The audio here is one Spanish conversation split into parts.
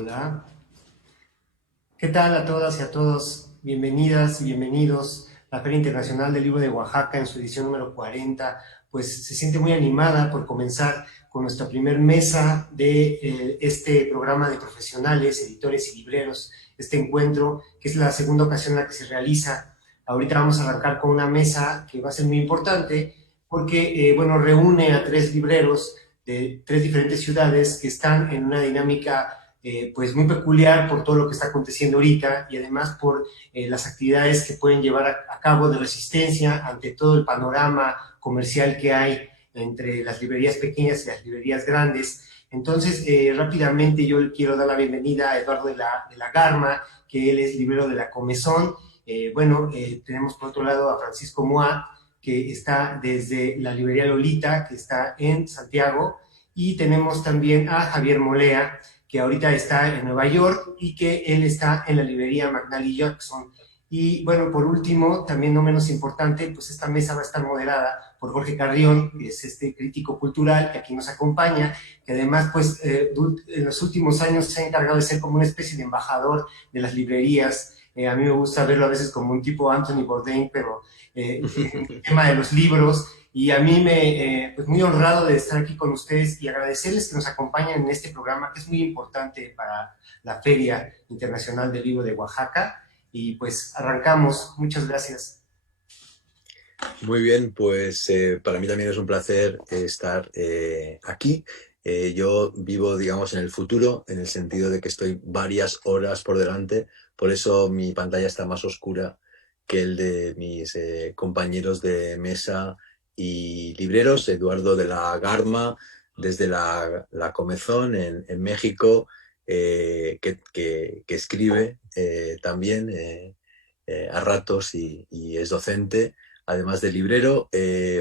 Hola. ¿Qué tal a todas y a todos? Bienvenidas y bienvenidos a la Feria Internacional del Libro de Oaxaca en su edición número 40. Pues se siente muy animada por comenzar con nuestra primer mesa de este programa de profesionales, editores y libreros, este encuentro, que es la segunda ocasión en la que se realiza. Ahorita vamos a arrancar con una mesa que va a ser muy importante porque, bueno, reúne a tres libreros de tres diferentes ciudades que están en una dinámica pues muy peculiar por todo lo que está aconteciendo ahorita y además por las actividades que pueden llevar a cabo de resistencia ante todo el panorama comercial que hay entre las librerías pequeñas y las librerías grandes. Entonces, rápidamente yo quiero dar la bienvenida a Eduardo de la Garma, que él es librero de La Comezón. Tenemos por otro lado a Francisco Moa, que está desde la librería Lolita, que está en Santiago, y tenemos también a Javier Molea, que ahorita está en Nueva York y que él está en la librería McNally Jackson. Y bueno, por último, también no menos importante, pues esta mesa va a estar moderada por Jorge Carrión, que es este crítico cultural que aquí nos acompaña, que además, pues, en los últimos años se ha encargado de ser como una especie de embajador de las librerías. A mí me gusta verlo a veces como un tipo Anthony Bourdain, pero en el tema de los libros. Y a mí pues muy honrado de estar aquí con ustedes y agradecerles que nos acompañen en este programa que es muy importante para la Feria Internacional del Libro de Oaxaca. Y pues arrancamos. Muchas gracias. Muy bien, pues para mí también es un placer estar aquí. Yo vivo, digamos, en el futuro, en el sentido de que estoy varias horas por delante, por eso mi pantalla está más oscura que el de mis compañeros de mesa y libreros, Eduardo de la Garma, desde la Comezón en México, que escribe también a ratos y es docente además de librero,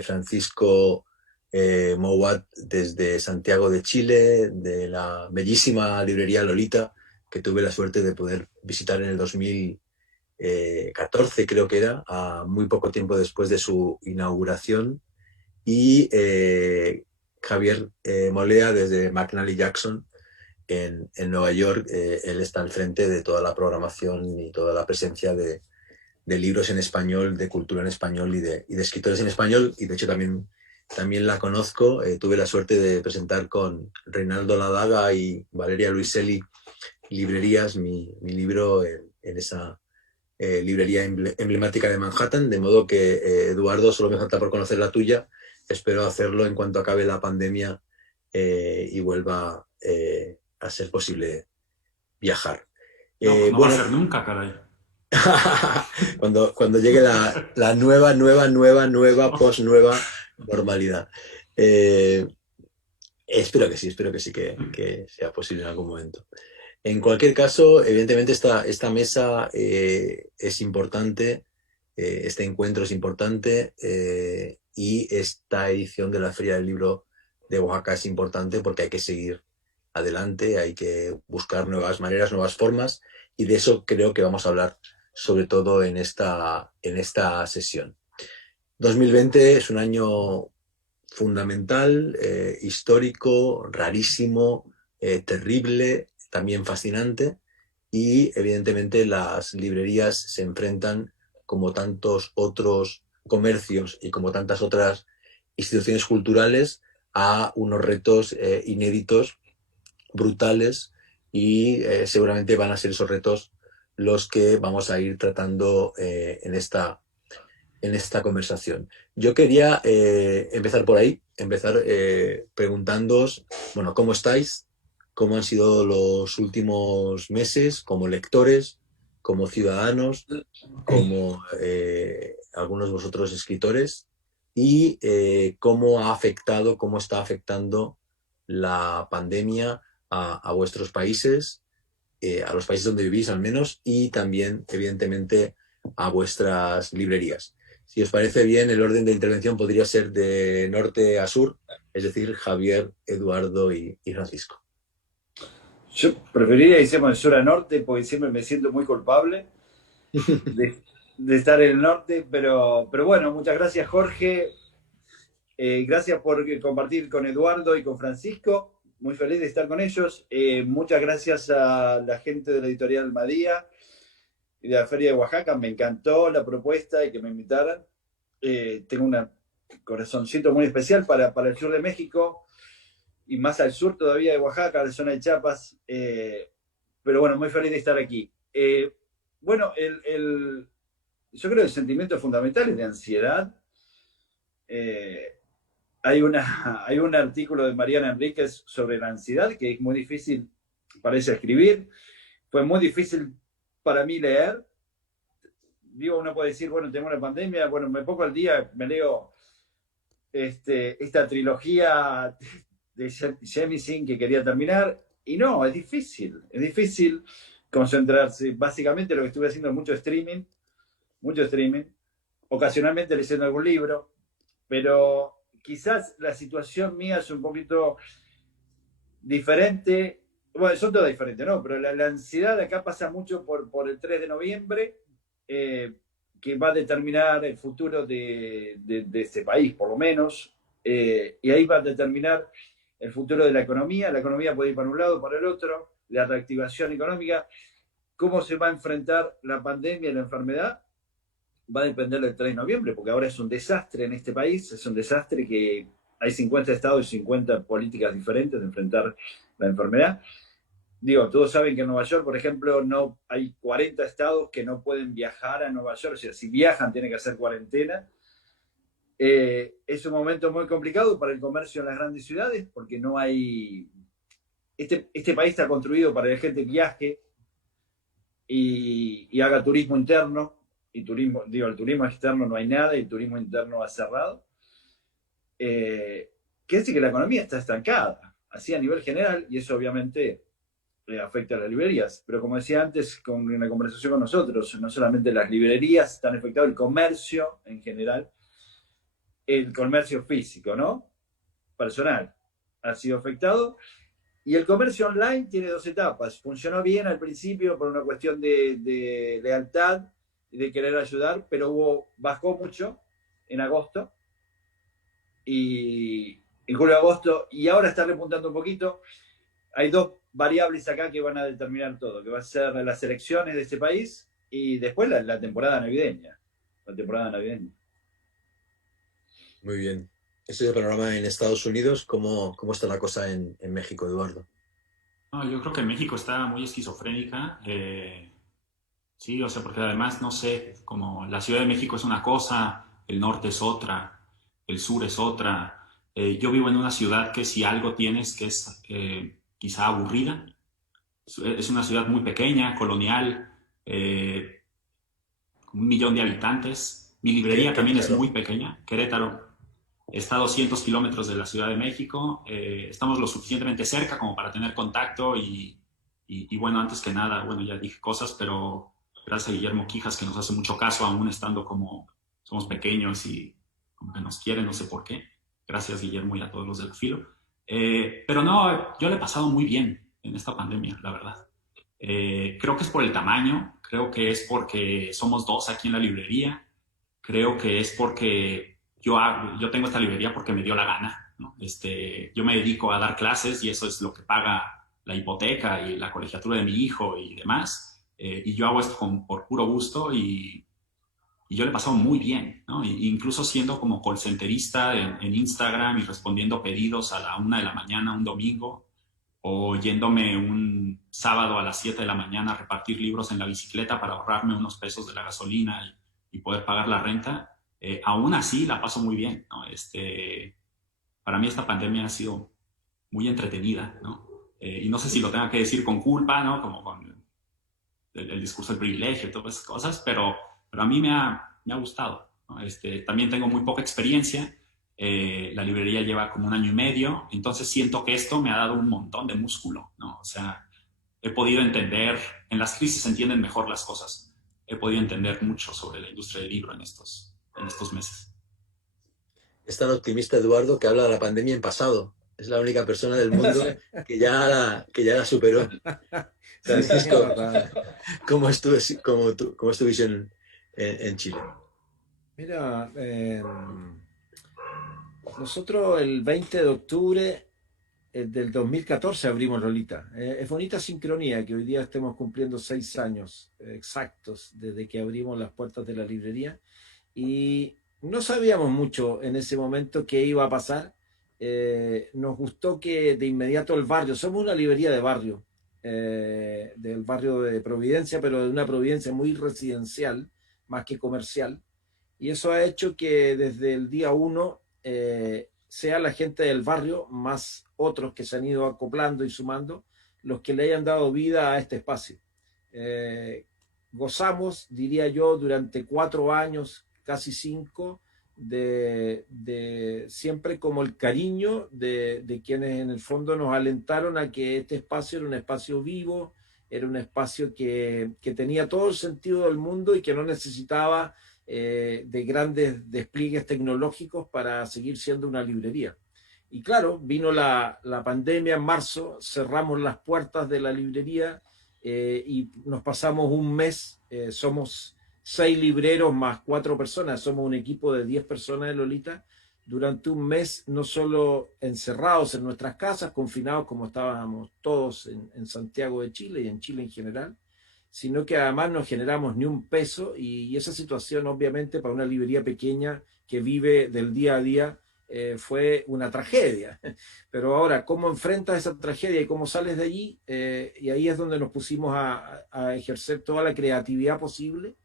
Francisco Mouat desde Santiago de Chile, de la bellísima librería Lolita, que tuve la suerte de poder visitar en el 2014, creo que era, a muy poco tiempo después de su inauguración, y Javier Molea desde McNally Jackson en Nueva York. Él está al frente de toda la programación y toda la presencia de libros en español, de cultura en español y de escritores en español, y de hecho también la conozco. Tuve la suerte de presentar con Reinaldo Ladaga y Valeria Luiselli Librerías, mi libro en esa librería emblemática de Manhattan, de modo que Eduardo, solo me falta por conocer la tuya. Espero hacerlo en cuanto acabe la pandemia y vuelva a ser posible viajar. No, pues no va a Bueno, ser nunca, caray. cuando llegue la nueva, post-nueva normalidad. Espero que sí, que sea posible en algún momento. En cualquier caso, evidentemente esta mesa es importante, este encuentro es importante, y esta edición de la Feria del Libro de Oaxaca es importante porque hay que seguir adelante, hay que buscar nuevas maneras, nuevas formas, y de eso creo que vamos a hablar sobre todo en esta sesión. 2020 es un año fundamental, histórico, rarísimo, terrible, también fascinante, y evidentemente las librerías se enfrentan, como tantos otros comercios y como tantas otras instituciones culturales, a unos retos inéditos, brutales, y seguramente van a ser esos retos los que vamos a ir tratando en esta conversación. Yo quería empezar por ahí, preguntándoos, bueno, ¿cómo estáis? ¿Cómo han sido los últimos meses como lectores, como ciudadanos, como algunos de vosotros escritores? Y cómo está afectando la pandemia a vuestros países, a los países donde vivís al menos, y también, evidentemente, a vuestras librerías. Si os parece bien, el orden de intervención podría ser de norte a sur, es decir, Javier, Eduardo y Francisco. Yo preferiría que hiciéramos de sur a norte porque siempre me siento muy culpable de estar en el norte, pero bueno, muchas gracias, Jorge. Gracias por compartir con Eduardo y con Francisco. muy feliz de estar con ellos. Muchas gracias a la gente de la editorial Almadía y de la Feria de Oaxaca. Me encantó la propuesta y que me invitaran. Tengo un corazoncito muy especial para el sur de México y más al sur todavía de Oaxaca, la zona de Chiapas. Pero bueno, muy feliz de estar aquí. Bueno, yo creo que el sentimiento fundamental es de ansiedad. Hay un artículo de Mariana Enríquez sobre la ansiedad que es muy difícil, parece, escribir. Fue muy difícil para mí leer. Digo, uno puede decir, bueno, tengo una pandemia, bueno, me pongo al día, me leo esta trilogía de Jemisin que quería terminar, y no, es difícil concentrarse. Básicamente lo que estuve haciendo es mucho streaming, ocasionalmente leyendo algún libro, pero quizás la situación mía es un poquito diferente. Bueno, son todas diferentes, ¿no? Pero la ansiedad acá pasa mucho por el 3 de noviembre, que va a determinar el futuro de este país, por lo menos, y ahí va a determinar el futuro de la economía. La economía puede ir para un lado, para el otro, la reactivación económica. ¿Cómo se va a enfrentar la pandemia y la enfermedad? Va a depender del 3 de noviembre, porque ahora es un desastre en este país, es un desastre que hay 50 estados y 50 políticas diferentes de enfrentar la enfermedad. Digo, todos saben que en Nueva York, por ejemplo, no hay 40 estados que no pueden viajar a Nueva York, o sea, si viajan tienen que hacer cuarentena. Es un momento muy complicado para el comercio en las grandes ciudades, porque no hay... Este país está construido para que la gente viaje y haga turismo interno, y turismo, digo, el turismo externo no hay nada, y el turismo interno ha cerrado. Quiere decir que la economía está estancada, así a nivel general, y eso obviamente afecta a las librerías. Pero como decía antes en la conversación con nosotros, no solamente las librerías están afectadas, el comercio en general, el comercio físico, ¿no? Personal, ha sido afectado. Y el comercio online tiene dos etapas. Funcionó bien al principio por una cuestión de lealtad y de querer ayudar, pero bajó mucho en agosto y en julio-agosto, y ahora está repuntando un poquito. Hay dos variables acá que van a determinar todo, que va a ser las elecciones de este país y después la temporada navideña. La temporada navideña. Muy bien. Ese es el panorama en Estados Unidos. ¿Cómo está la cosa en México, Eduardo? No, yo creo que México está muy esquizofrénica. Sí, o sea, porque además, no sé, como la Ciudad de México es una cosa, el norte es otra, el sur es otra. Yo vivo en una ciudad que si algo tienes que es quizá aburrida. Es una ciudad muy pequeña, colonial, un millón de habitantes. Mi librería también es muy pequeña, Querétaro. Está a 200 kilómetros de la Ciudad de México. Estamos lo suficientemente cerca como para tener contacto y bueno, antes que nada, bueno, ya dije cosas, pero gracias a Guillermo Quijas que nos hace mucho caso, aún estando como somos pequeños y como que nos quiere, no sé por qué. Gracias, Guillermo, y a todos los del filo. Pero no, yo le he pasado muy bien en esta pandemia, la verdad. Creo que es por el tamaño, creo que es porque somos dos aquí en la librería, creo que es porque yo tengo esta librería porque me dio la gana, ¿no? Yo me dedico a dar clases y eso es lo que paga la hipoteca y la colegiatura de mi hijo y demás. Y yo hago esto por puro gusto y yo le he pasado muy bien, ¿no? Incluso siendo como call centerista en Instagram y respondiendo pedidos a la 1 de la mañana un domingo o yéndome un sábado a las 7 de la mañana a repartir libros en la bicicleta para ahorrarme unos pesos de la gasolina y poder pagar la renta. Aún así la paso muy bien, ¿no? Para mí esta pandemia ha sido muy entretenida, ¿no? Y no sé si lo tenga que decir con culpa, ¿no? Como con el discurso del privilegio y todas esas cosas, pero a mí me ha gustado, ¿no? También tengo muy poca experiencia, la librería lleva como 1 año y medio, entonces siento que esto me ha dado un montón de músculo, ¿no? O sea, he podido entender, en las crisis se entienden mejor las cosas, he podido entender mucho sobre la industria del libro en estos meses. Es tan optimista, Eduardo, que habla de la pandemia en pasado. Es la única persona del mundo que ya la superó. Francisco, ¿cómo es tu visión en Chile? Mira, nosotros el 20 de octubre del 2014 abrimos Lolita. Es bonita sincronía que hoy día estemos cumpliendo 6 años exactos desde que abrimos las puertas de la librería. Y no sabíamos mucho en ese momento qué iba a pasar. Nos gustó que de inmediato el barrio, somos una librería de barrio, del barrio de Providencia, pero de una Providencia muy residencial, más que comercial. Y eso ha hecho que desde el día uno sea la gente del barrio, más otros que se han ido acoplando y sumando, los que le hayan dado vida a este espacio. Eh, Gozamos, diría yo, durante 4 años, casi 5, de siempre como el cariño de quienes en el fondo nos alentaron a que este espacio era un espacio vivo, era un espacio que tenía todo el sentido del mundo y que no necesitaba de grandes despliegues tecnológicos para seguir siendo una librería. Y claro, vino la pandemia en marzo, cerramos las puertas de la librería y nos pasamos un mes, somos 6 libreros más 4 personas, somos un equipo de 10 personas de Lolita, durante un mes no solo encerrados en nuestras casas, confinados como estábamos todos en Santiago de Chile y en Chile en general, sino que además no generamos ni un peso y esa situación obviamente para una librería pequeña que vive del día a día fue una tragedia. Pero ahora, ¿cómo enfrentas esa tragedia y cómo sales de allí? Y ahí es donde nos pusimos a ejercer toda la creatividad posible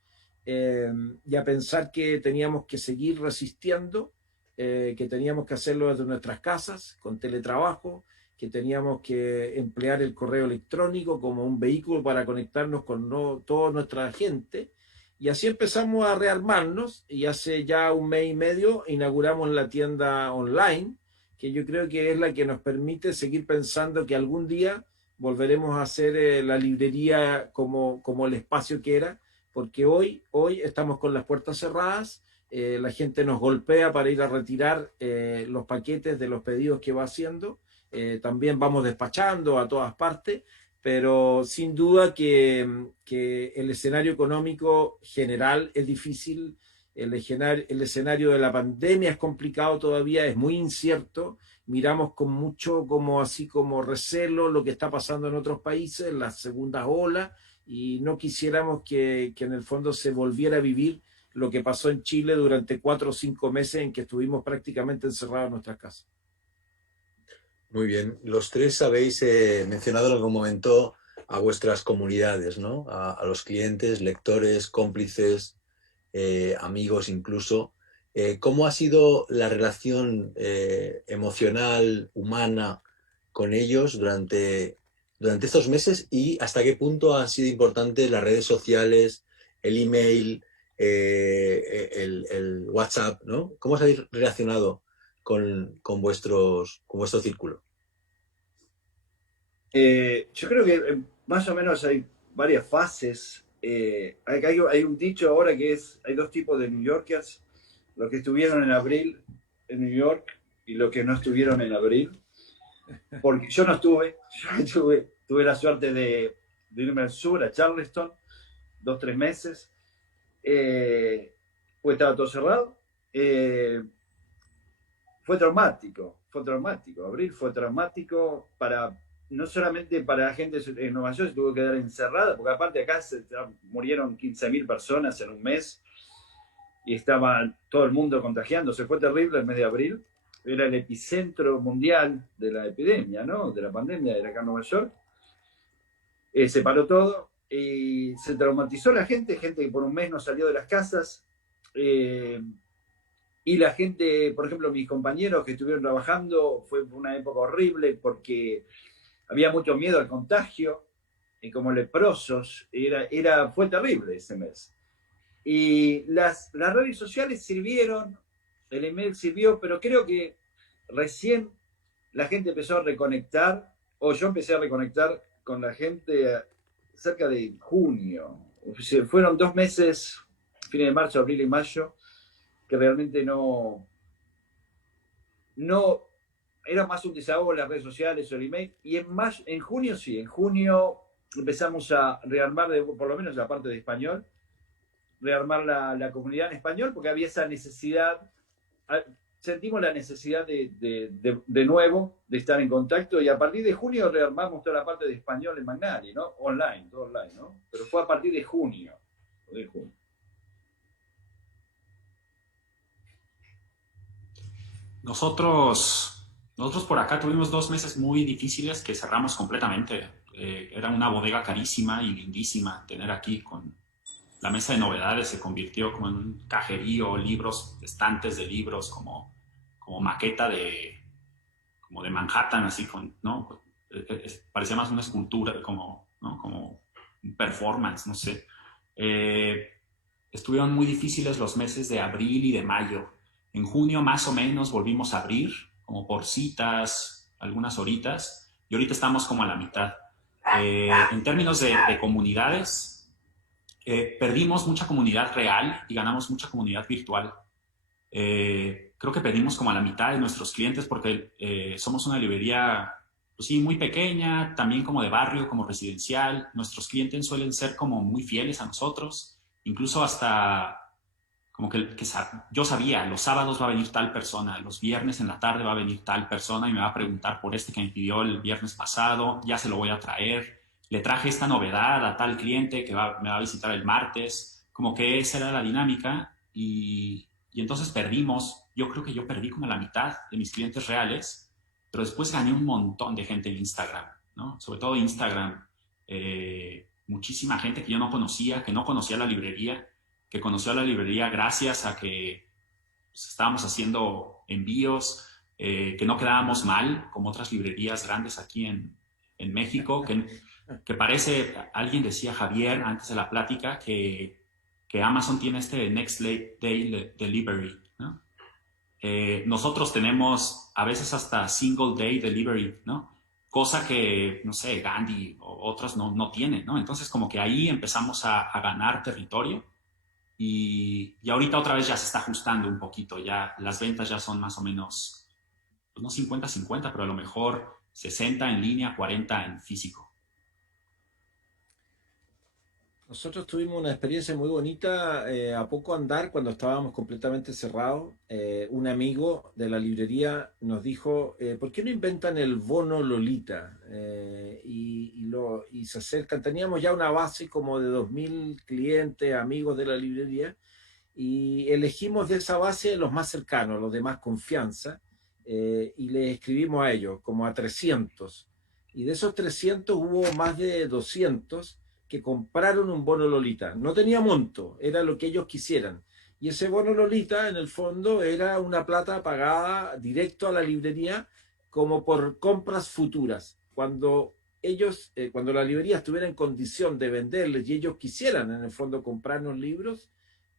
y a pensar que teníamos que seguir resistiendo, que teníamos que hacerlo desde nuestras casas, con teletrabajo, que teníamos que emplear el correo electrónico como un vehículo para conectarnos con toda nuestra gente. Y así empezamos a rearmarnos y hace ya un mes y medio inauguramos la tienda online, que yo creo que es la que nos permite seguir pensando que algún día volveremos a hacer la librería como el espacio que era, porque hoy estamos con las puertas cerradas, la gente nos golpea para ir a retirar los paquetes de los pedidos que va haciendo, también vamos despachando a todas partes, pero sin duda que el escenario económico general es difícil, el escenario de la pandemia es complicado todavía, es muy incierto, miramos con mucho así como recelo lo que está pasando en otros países, las segundas olas, y no quisiéramos que en el fondo se volviera a vivir lo que pasó en Chile durante 4 o 5 meses en que estuvimos prácticamente encerrados en nuestras casas. Muy bien. Los tres habéis mencionado en algún momento a vuestras comunidades, ¿no? A los clientes, lectores, cómplices, amigos incluso. ¿Cómo ha sido la relación emocional, humana con ellos durante estos meses y hasta qué punto han sido importantes las redes sociales, el email, el WhatsApp, ¿no? ¿Cómo os habéis relacionado con vuestro círculo? Yo creo que más o menos hay varias fases. Hay un dicho ahora que hay 2 tipos de New Yorkers, los que estuvieron en abril en New York y los que no estuvieron en abril. Porque yo no estuve, tuve la suerte de irme al sur, a Charleston, 2 o 3 meses, pues estaba todo cerrado. Fue traumático, abril fue traumático no solamente para la gente en Nueva York, se tuvo que quedar encerrada, porque aparte acá murieron 15.000 personas en un mes y estaba todo el mundo contagiándose. Fue terrible el mes de abril, era el epicentro mundial de la epidemia, ¿no? De la pandemia, era acá en Nueva York. Se paró todo y se traumatizó la gente que por un mes no salió de las casas. Y la gente, por ejemplo, mis compañeros que estuvieron trabajando, fue una época horrible porque había mucho miedo al contagio, y como leprosos, fue terrible ese mes. Y las redes sociales sirvieron, el email sirvió, pero creo que recién la gente empezó a reconectar, o yo empecé a reconectar con la gente cerca de junio. Fueron 2 meses, fines de marzo, abril y mayo, que realmente no era más un desahogo en las redes sociales o el email. Y en junio sí, en junio empezamos a rearmar, por lo menos la parte de español, rearmar la comunidad en español, porque había esa necesidad. sentimos la necesidad de nuevo, de estar en contacto, y a partir de junio rearmamos toda la parte de español en Magnari, ¿no? Online, todo online, ¿no? Pero fue a partir de junio. Nosotros por acá tuvimos 2 meses muy difíciles que cerramos completamente. Era una bodega carísima y lindísima tener aquí. Con la mesa de novedades se convirtió como en un cajerío, libros, estantes de libros, como maqueta como de Manhattan, así, ¿no? Parecía más una escultura, ¿no? Como un performance, no sé. Estuvieron muy difíciles los meses de abril y de mayo. En junio más o menos volvimos a abrir, como por citas, algunas horitas, y ahorita estamos como a la mitad. En términos de comunidades, perdimos mucha comunidad real y ganamos mucha comunidad virtual. Creo que perdimos como a la mitad de nuestros clientes porque somos una librería, pues sí, muy pequeña, también como de barrio, como residencial. Nuestros clientes suelen ser como muy fieles a nosotros, incluso hasta como que yo sabía, los sábados va a venir tal persona, los viernes en la tarde va a venir tal persona y me va a preguntar por este que me pidió el viernes pasado, ya se lo voy a traer. Le traje esta novedad a tal cliente que me va a visitar el martes. Como que esa era la dinámica y entonces perdimos, yo creo que yo perdí como la mitad de mis clientes reales, pero después gané un montón de gente en Instagram, ¿no? Sobre todo Instagram. Muchísima gente que yo no conocía, que no conocía la librería, que conoció a la librería gracias a que pues, estábamos haciendo envíos, que no quedábamos mal como otras librerías grandes aquí en México, que parece, alguien decía, Javier, antes de la plática, que Amazon tiene este Next Day Delivery, ¿no? Nosotros tenemos a veces hasta Single Day Delivery, ¿no? Cosa que, no sé, Gandhi o otros no tienen, ¿no? Entonces como que ahí empezamos a ganar territorio. Y ahorita otra vez ya se está ajustando un poquito, ya las ventas ya son más o menos, pues no 50-50, pero a lo mejor 60 en línea, 40 en físico. Nosotros tuvimos una experiencia muy bonita a poco andar cuando estábamos completamente cerrados. Un amigo de la librería nos dijo, ¿por qué no inventan el bono Lolita? Y se acercan, teníamos ya una base como de 2000 clientes, amigos de la librería, y elegimos de esa base los más cercanos, los de más confianza, y les escribimos a ellos, como a 300. Y de esos 300 hubo más de 200 que compraron un bono Lolita. No tenía monto, era lo que ellos quisieran. Y ese bono Lolita, en el fondo, era una plata pagada directo a la librería como por compras futuras. Cuando cuando la librería estuviera en condición de venderles y ellos quisieran, en el fondo, comprarnos libros,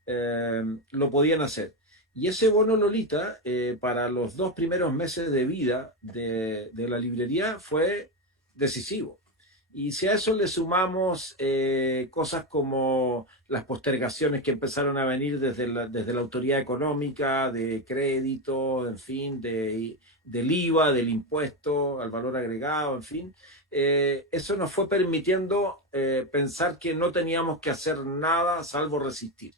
lo podían hacer. Y ese bono Lolita, para los 2 primeros meses de vida de la librería, fue decisivo. Y si a eso le sumamos cosas como las postergaciones que empezaron a venir desde la autoridad económica, de crédito, en fin, del IVA, del impuesto al valor agregado, en fin, eso nos fue permitiendo pensar que no teníamos que hacer nada salvo resistir.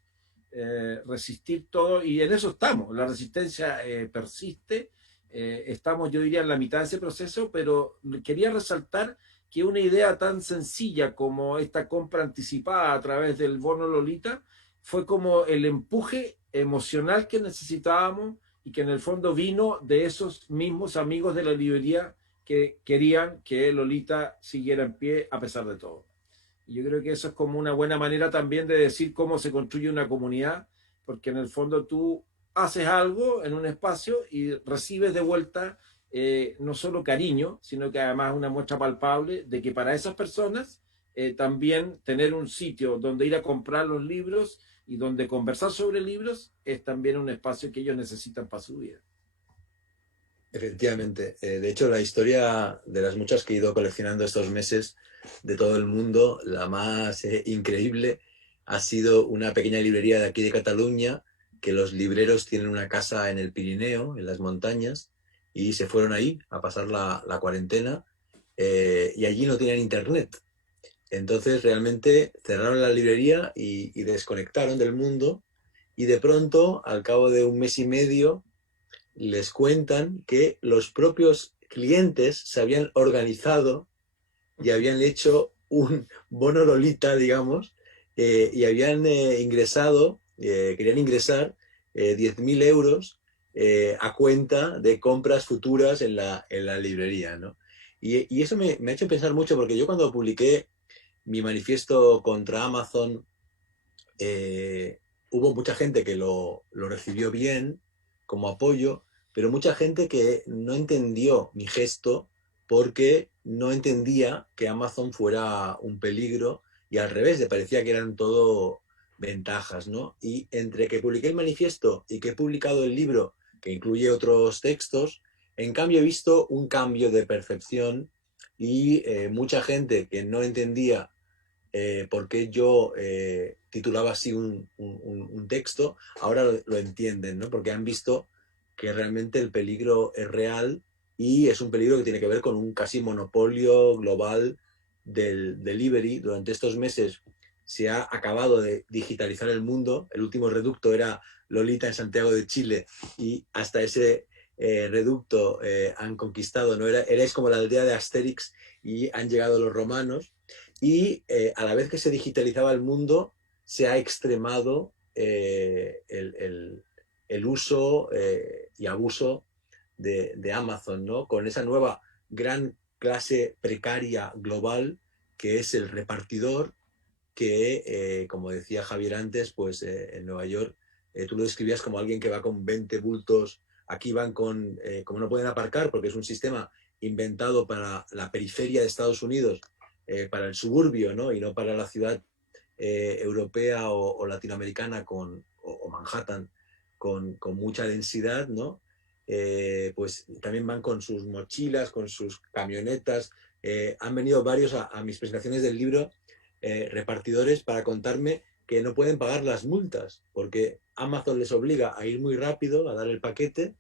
Resistir todo, y en eso estamos. La resistencia persiste. Estamos, yo diría, en la mitad de ese proceso, pero quería resaltar que una idea tan sencilla como esta compra anticipada a través del bono Lolita fue como el empuje emocional que necesitábamos y que en el fondo vino de esos mismos amigos de la librería que querían que Lolita siguiera en pie a pesar de todo. Y yo creo que eso es como una buena manera también de decir cómo se construye una comunidad, porque en el fondo tú haces algo en un espacio y recibes de vuelta no solo cariño, sino que además una muestra palpable de que para esas personas también tener un sitio donde ir a comprar los libros y donde conversar sobre libros es también un espacio que ellos necesitan para su vida. Efectivamente. De hecho, la historia de las muchas que he ido coleccionando estos meses de todo el mundo, la más increíble ha sido una pequeña librería de aquí de Cataluña, que los libreros tienen una casa en el Pirineo, en las montañas, y se fueron ahí a pasar la cuarentena y allí no tenían internet. Entonces realmente cerraron la librería y desconectaron del mundo, y de pronto, al cabo de un mes y medio, les cuentan que los propios clientes se habían organizado y habían hecho un bono Lolita, digamos, y habían ingresado, querían ingresar 10.000 euros a cuenta de compras futuras en la librería, ¿no? Y eso me ha hecho pensar mucho, porque yo cuando publiqué mi manifiesto contra Amazon, hubo mucha gente que lo recibió bien como apoyo, pero mucha gente que no entendió mi gesto porque no entendía que Amazon fuera un peligro, y al revés, le parecía que eran todo ventajas, ¿no? Y entre que publiqué el manifiesto y que he publicado el libro, que incluye otros textos, en cambio he visto un cambio de percepción, y mucha gente que no entendía por qué yo titulaba así un texto, ahora lo entienden, ¿no? Porque han visto que realmente el peligro es real, y es un peligro que tiene que ver con un casi monopolio global del delivery. Durante estos meses se ha acabado de digitalizar el mundo. El último reducto era Lolita en Santiago de Chile, y hasta ese reducto han conquistado, ¿no? Erais como la aldea de Asterix, y han llegado los romanos. Y a la vez que se digitalizaba el mundo, se ha extremado el uso y abuso de Amazon, ¿no? Con esa nueva gran clase precaria global que es el repartidor, que, como decía Javier antes, pues en Nueva York tú lo describías como alguien que va con 20 bultos. Aquí van con, como no pueden aparcar porque es un sistema inventado para la periferia de Estados Unidos, para el suburbio, ¿no? Y no para la ciudad europea o latinoamericana o Manhattan con mucha densidad, ¿no? Pues también van con sus mochilas, con sus camionetas. Han venido varios a mis presentaciones del libro, repartidores, para contarme que no pueden pagar las multas porque Amazon les obliga a ir muy rápido a dar el paquete.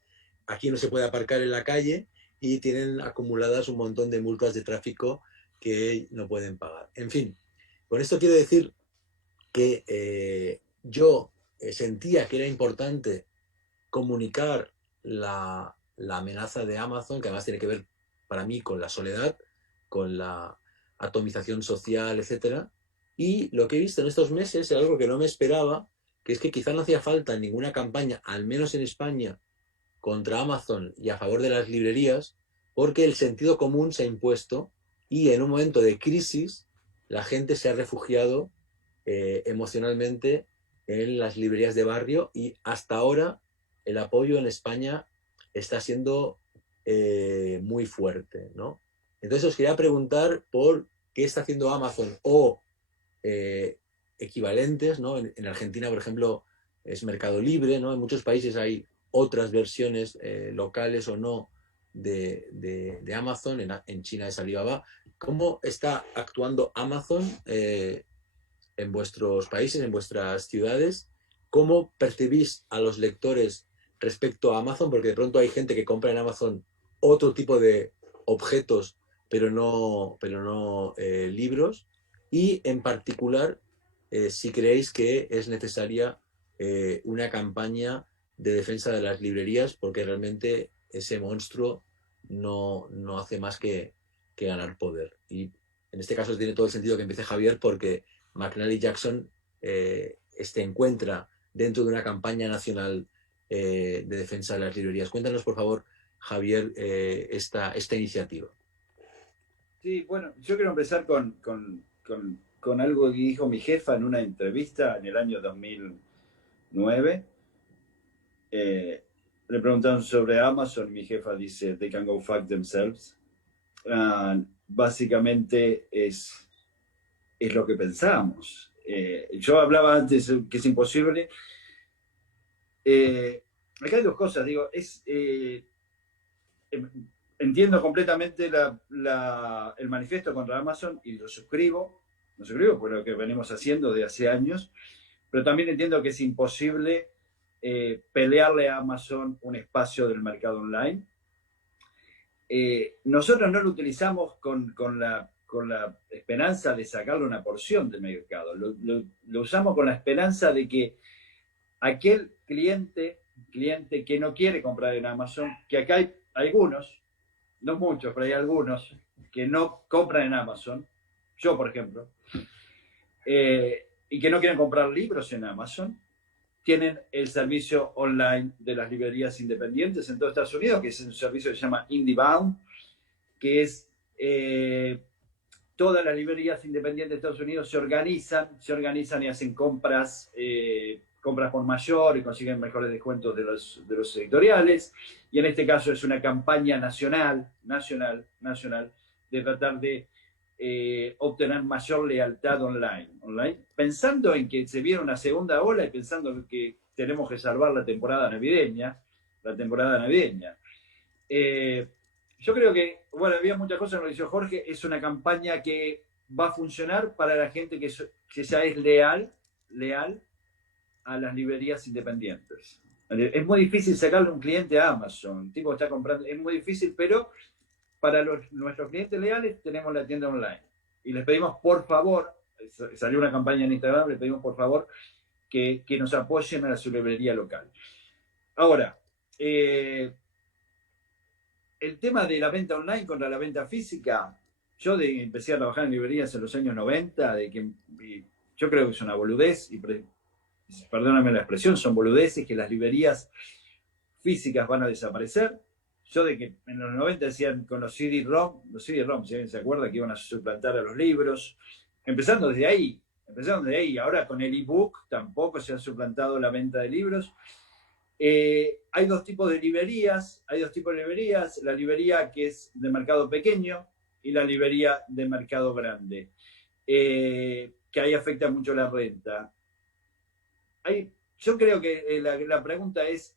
Aquí no se puede aparcar en la calle y tienen acumuladas un montón de multas de tráfico que no pueden pagar. En fin, con esto quiero decir que yo sentía que era importante comunicar la amenaza de Amazon, que además tiene que ver para mí con la soledad, con la atomización social, etcétera. Y lo que he visto en estos meses es algo que no me esperaba, que es que quizá no hacía falta ninguna campaña, al menos en España, contra Amazon y a favor de las librerías, porque el sentido común se ha impuesto, y en un momento de crisis la gente se ha refugiado emocionalmente en las librerías de barrio, y hasta ahora el apoyo en España está siendo muy fuerte, ¿no? Entonces os quería preguntar por qué está haciendo Amazon o eh, equivalentes, ¿no? En Argentina, por ejemplo, es Mercado Libre, ¿no? En muchos países hay otras versiones locales o no de Amazon, en China es Alibaba. ¿Cómo está actuando Amazon en vuestros países, en vuestras ciudades? ¿Cómo percibís a los lectores respecto a Amazon? Porque de pronto hay gente que compra en Amazon otro tipo de objetos, pero no libros. Y en particular, si creéis que es necesaria una campaña de defensa de las librerías, porque realmente ese monstruo no hace más que ganar poder. Y en este caso tiene todo el sentido que empiece Javier, porque McNally Jackson encuentra dentro de una campaña nacional de defensa de las librerías. Cuéntanos, por favor, Javier, esta iniciativa. Sí, bueno, yo quiero empezar con algo que dijo mi jefa en una entrevista en el año 2009. Le preguntaron sobre Amazon y mi jefa dice, they can go fuck themselves. Básicamente es lo que pensamos. Yo hablaba antes que es imposible. Acá hay dos cosas, digo, entiendo completamente el manifiesto contra Amazon y lo suscribo por lo que venimos haciendo de hace años, pero también entiendo que es imposible pelearle a Amazon un espacio del mercado online. Nosotros no lo utilizamos con la esperanza de sacarle una porción del mercado, lo usamos con la esperanza de que aquel cliente cliente que no quiere comprar en Amazon, que acá hay algunos, no muchos, pero hay algunos que no compran en Amazon, yo por ejemplo, y que no quieren comprar libros en Amazon, tienen el servicio online de las librerías independientes en todo Estados Unidos, que es un servicio que se llama IndieBound, que es todas las librerías independientes de Estados Unidos se organizan y hacen compras, compras por mayor y consiguen mejores descuentos de los editoriales. Y en este caso es una campaña nacional de tratar de obtener mayor lealtad online, pensando en que se viene una segunda ola y pensando en que tenemos que salvar la temporada navideña. Yo creo que, bueno, había muchas cosas en lo que dijo Jorge, es una campaña que va a funcionar para la gente que ya es leal a las librerías independientes. Es muy difícil sacarle un cliente a Amazon, el tipo está comprando, es muy difícil, pero para nuestros clientes leales tenemos la tienda online. Y les pedimos, por favor, salió una campaña en Instagram, les pedimos, por favor, que nos apoyen a su librería local. Ahora, el tema de la venta online contra la venta física, yo empecé a trabajar en librerías en los años 90, yo creo que es una boludez, y perdóname la expresión, son boludeces que las librerías físicas van a desaparecer. Yo de que en los 90 decían con los CD-ROM, si alguien se acuerda, que iban a suplantar a los libros, empezando desde ahí, ahora con el ebook tampoco se ha suplantado la venta de libros. Hay dos tipos de librerías, la librería que es de mercado pequeño y la librería de mercado grande, que ahí afecta mucho la renta. Yo creo que la pregunta es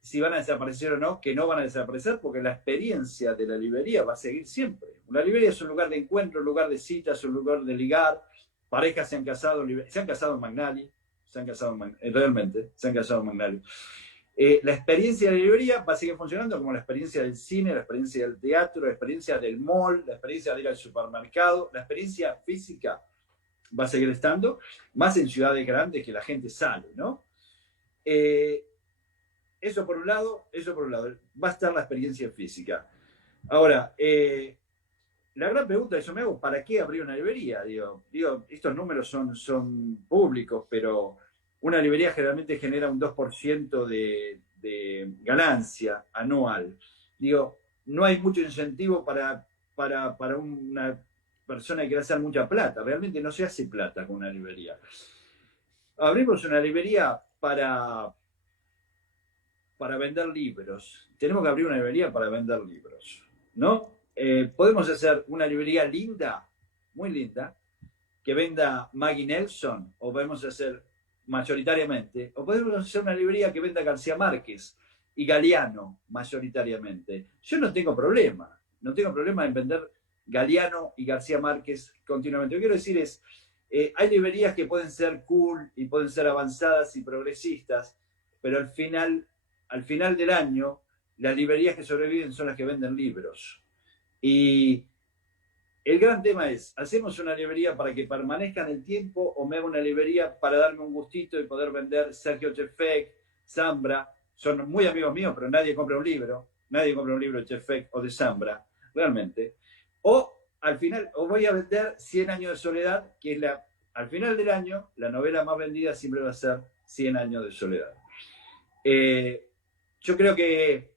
si van a desaparecer o no, que no van a desaparecer, porque la experiencia de la librería va a seguir siempre. Una librería es un lugar de encuentro, un lugar de citas, un lugar de ligar, parejas se han casado en Magnali, realmente se han casado en Magnali. La experiencia de la librería va a seguir funcionando como la experiencia del cine, la experiencia del teatro, la experiencia del mall, la experiencia de ir al supermercado, la experiencia física va a seguir estando, más en ciudades grandes que la gente sale, ¿no? Eso por un lado, va a estar la experiencia física. Ahora, la gran pregunta que yo me hago, ¿para qué abrir una librería? Digo, estos números son públicos, pero una librería generalmente genera un 2% de ganancia anual. Digo, no hay mucho incentivo para una persona que quiere hacer mucha plata. Realmente no se hace plata con una librería. Abrimos una librería para vender libros. Tenemos que abrir una librería para vender libros, ¿no? Podemos hacer una librería linda, muy linda, que venda Maggie Nelson, o podemos hacer mayoritariamente, o podemos hacer una librería que venda García Márquez y Galeano mayoritariamente. Yo no tengo problema en vender Galeano y García Márquez continuamente. Lo que quiero decir es, hay librerías que pueden ser cool y pueden ser avanzadas y progresistas, pero al final del año, las librerías que sobreviven son las que venden libros. Y el gran tema es, ¿hacemos una librería para que permanezca en el tiempo o me hago una librería para darme un gustito y poder vender Sergio Chefek, Zambra? Son muy amigos míos, pero nadie compra un libro de Chefek o de Zambra, realmente. O al final, o voy a vender 100 años de soledad, que es al final del año, la novela más vendida siempre va a ser 100 años de soledad. Yo creo que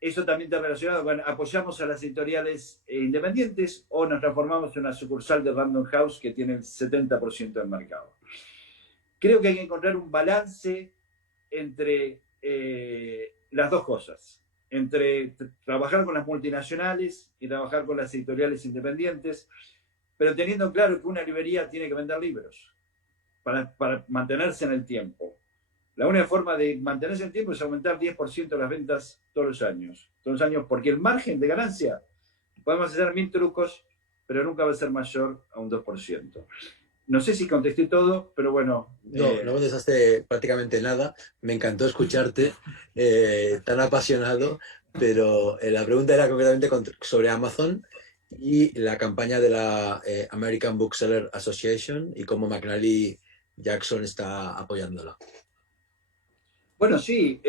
eso también está relacionado con apoyamos a las editoriales independientes o nos transformamos en una sucursal de Random House que tiene el 70% del mercado. Creo que hay que encontrar un balance entre las dos cosas, entre trabajar con las multinacionales y trabajar con las editoriales independientes, pero teniendo claro que una librería tiene que vender libros para mantenerse en el tiempo. La única forma de mantenerse en el tiempo es aumentar 10% las ventas todos los años, porque el margen de ganancia, podemos hacer 1000 trucos, pero nunca va a ser mayor a un 2%. No sé si contesté todo, pero bueno. No contestaste prácticamente nada. Me encantó escucharte tan apasionado, pero la pregunta era concretamente sobre Amazon y la campaña de la American Bookseller Association y cómo McNally Jackson está apoyándola. Bueno, sí.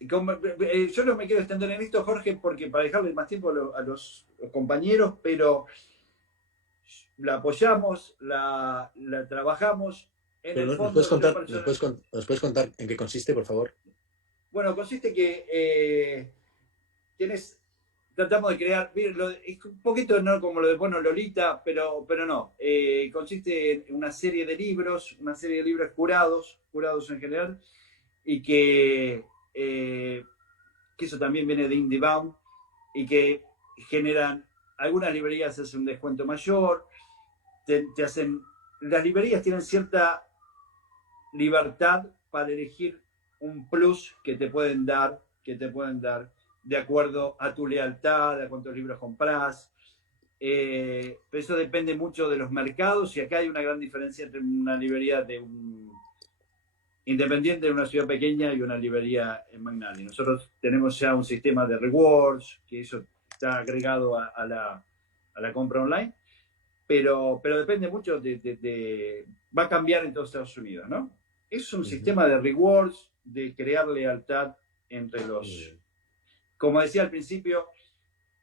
Yo no me quiero extender en esto, Jorge, porque para dejarle más tiempo a los compañeros, pero la apoyamos, la trabajamos. En Pero el ¿nos puedes fondo, yo contar, personal, nos puedes contar en qué consiste, por favor? bueno, consiste que tienes, tratamos de crear, miren, es un poquito no como lo de Bono Lolita, pero no. Consiste en una serie de libros curados en general, y que eso también viene de IndieBound, y que generan, algunas librerías hacen un descuento mayor, te hacen, las librerías tienen cierta libertad para elegir un plus que te pueden dar de acuerdo a tu lealtad, a cuántos libros compras. Pero eso depende mucho de los mercados, y acá hay una gran diferencia entre una librería de un independiente de una ciudad pequeña y una librería en Magnani. Nosotros tenemos ya un sistema de rewards, que eso está agregado a la compra online, pero depende mucho va a cambiar en todos Estados Unidos, ¿no? Es un sistema de rewards, de crear lealtad entre los... Como decía al principio,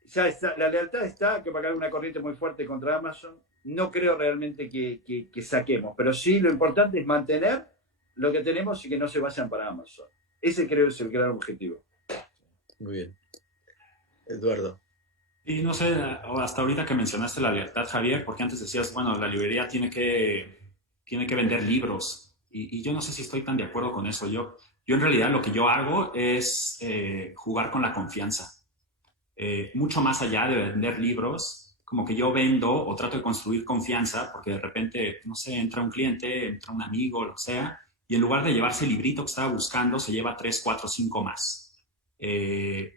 ya está, la lealtad está, que va a caer una corriente muy fuerte contra Amazon. No creo realmente que saquemos, pero sí lo importante es mantener lo que tenemos y que no se vayan para Amazon. Ese creo es el gran objetivo. Muy bien. Eduardo. Y no sé, hasta ahorita que mencionaste la lealtad, Javier, porque antes decías, bueno, la librería tiene que vender libros. Y yo no sé si estoy tan de acuerdo con eso. Yo en realidad lo que yo hago es jugar con la confianza. Mucho más allá de vender libros, como que yo vendo o trato de construir confianza, porque de repente, no sé, entra un cliente, entra un amigo, lo que sea, y en lugar de llevarse el librito que estaba buscando, se lleva 3, 4, 5 más.